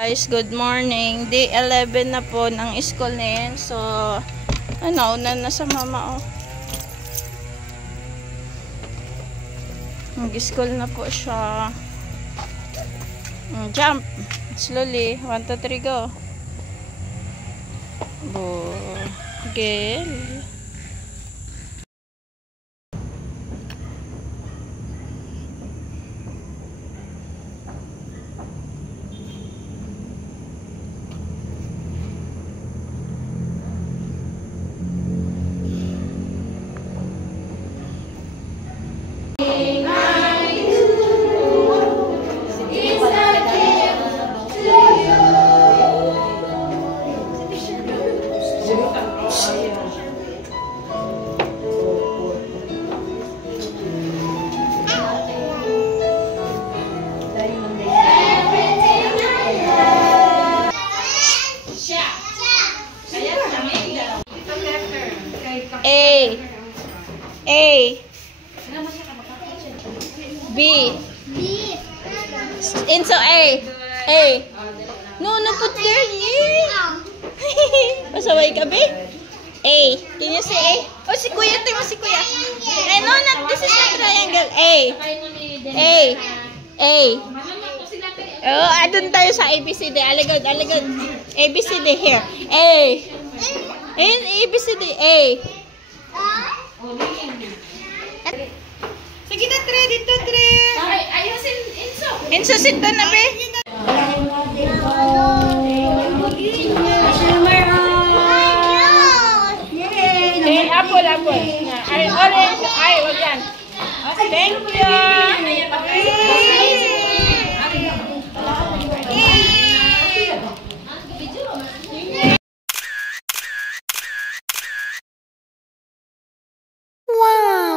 Guys, good morning. Day 11 na po ng school na yan. So, una na sa mama, oh. Mag-school na po siya. Jump. Slowly. 1, 2, 3, go. Bugel. A B into A no put there pasaway ka B A can you say A oh si kuya tingnan mo si kuya no not this is not triangle A oh adun tayo sa ABCD aligod ABCD here A in ABCD A sige na, Tre. Dito, Tre. Ayusin, Enzo. Enzo, sit down na, be. Yay! Apple. Ay, orange. Ay, wag yan. Thank you. Wow.